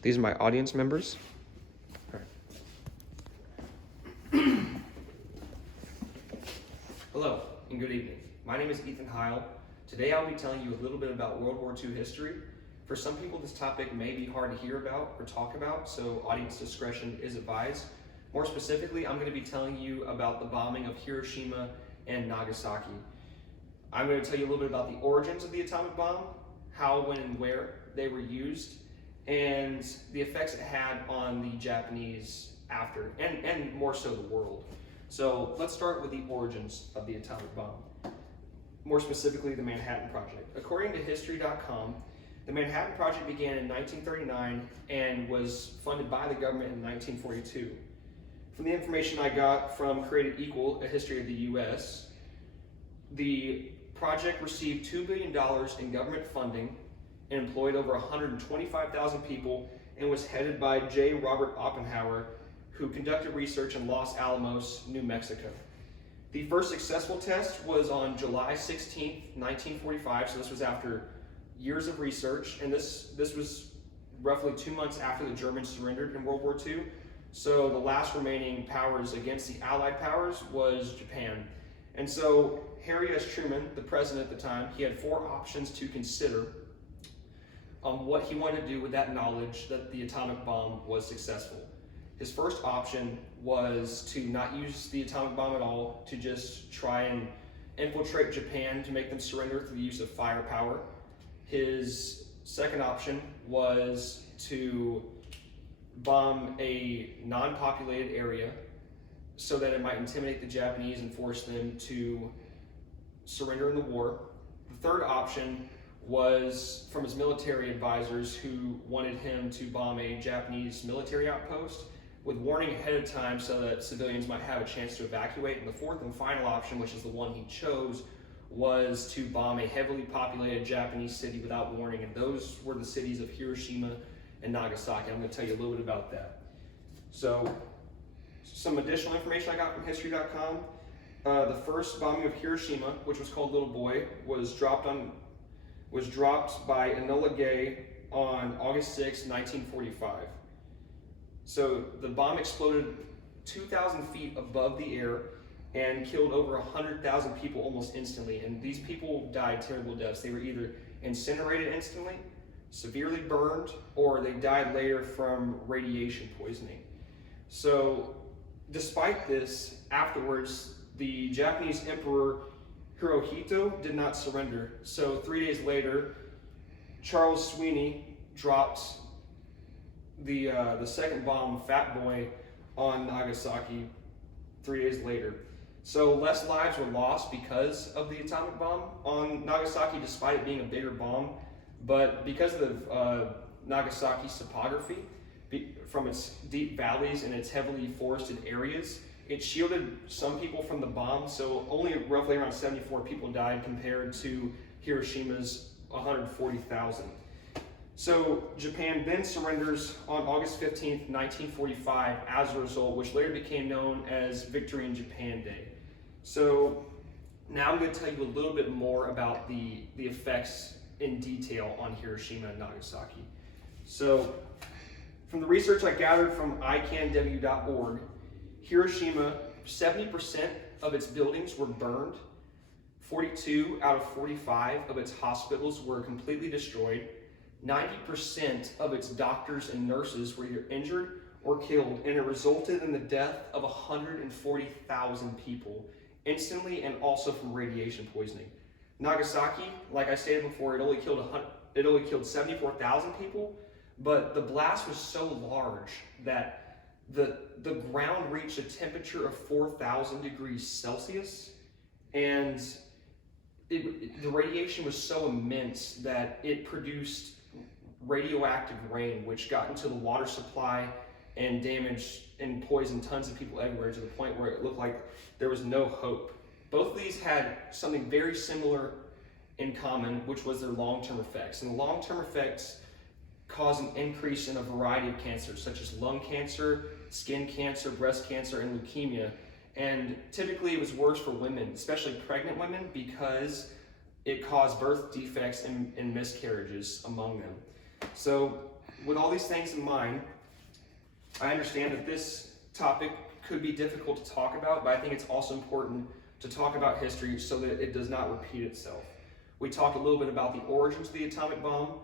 These are my audience members. All right. Hello and good evening. My name is Ethan Heil. Today I'll be telling you a little bit about World War II history. For some people this topic may be hard to hear about or talk about, so audience discretion is advised. More specifically, I'm going to be telling you about the bombing of Hiroshima and Nagasaki. I'm going to tell you a little bit about the origins of the atomic bomb, how, when, and where they were used, and the effects it had on the Japanese after, and more so the world. So let's start with the origins of the atomic bomb. More specifically, the Manhattan Project. According to History.com, the Manhattan Project began in 1939 and was funded by the government in 1942. From the information I got from Created Equal, A History of the U.S., the project received $2 billion in government funding and employed over 125,000 people and was headed by J. Robert Oppenheimer, who conducted research in Los Alamos, New Mexico. The first successful test was on July 16, 1945, so this was after years of research, and this was roughly 2 months after the Germans surrendered in World War II. So the last remaining powers against the Allied powers was Japan. And so Harry S. Truman, the president at the time, he had 4 options to consider on what he wanted to do with that knowledge that the atomic bomb was successful. His first option was to not use the atomic bomb at all, to just try and infiltrate Japan to make them surrender through the use of firepower. His second option was to bomb a non-populated area so that it might intimidate the Japanese and force them to surrender in the war. The third option was from his military advisors, who wanted him to bomb a Japanese military outpost with warning ahead of time so that civilians might have a chance to evacuate. And the fourth and final option, which is the one he chose, was to bomb a heavily populated Japanese city without warning, and those were the cities of Hiroshima and Nagasaki. I'm going to tell you a little bit about that. So, some additional information I got from History.com. The first bombing of Hiroshima, which was called Little Boy, was dropped by Enola Gay on August 6, 1945. So the bomb exploded 2,000 feet above the air and killed over 100,000 people almost instantly. And these people died terrible deaths. They were either incinerated instantly, severely burned, or they died later from radiation poisoning. So despite this, afterwards, the Japanese Emperor Hirohito did not surrender. So 3 days later, Charles Sweeney dropped the second bomb, Fat Boy, on Nagasaki 3 days later. So less lives were lost because of the atomic bomb on Nagasaki, despite it being a bigger bomb. But because of Nagasaki's topography, from its deep valleys and its heavily forested areas, it shielded some people from the bomb. So only roughly around 74 people died compared to Hiroshima's 140,000. So Japan then surrenders on August 15th, 1945 as a result, which later became known as Victory in Japan Day. So now I'm going to tell you a little bit more about the effects in detail on Hiroshima and Nagasaki. So from the research I gathered from icanw.org, Hiroshima, 70% of its buildings were burned, 42 out of 45 of its hospitals were completely destroyed, 90% of its doctors and nurses were either injured or killed, and it resulted in the death of 140,000 people instantly and also from radiation poisoning. Nagasaki, like I stated before, it only killed 74,000 people, but the blast was so large that the ground reached a temperature of 4,000 degrees Celsius, and the radiation was so immense that it produced radioactive rain, which got into the water supply and damaged and poisoned tons of people everywhere, to the point where it looked like there was no hope. Both of these had something very similar in common, which was their long-term effects. And the long-term effects caused an increase in a variety of cancers, such as lung cancer, skin cancer, breast cancer, and leukemia. And typically it was worse for women, especially pregnant women, because it caused birth defects and miscarriages among them. So with all these things in mind, I understand that this topic could be difficult to talk about, but I think it's also important to talk about history so that it does not repeat itself. We talked a little bit about the origins of the atomic bomb.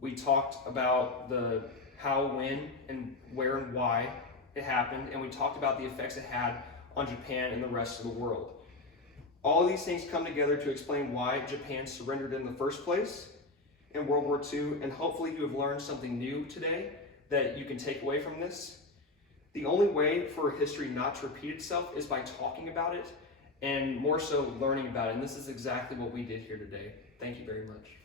We talked about the how, when, and where and why it happened, and we talked about the effects it had on Japan and the rest of the world. All of these things come together to explain why Japan surrendered in the first place in World War II, and hopefully you have learned something new today that you can take away from this. The only way for history not to repeat itself is by talking about it, and more so learning about it, and this is exactly what we did here today. Thank you very much.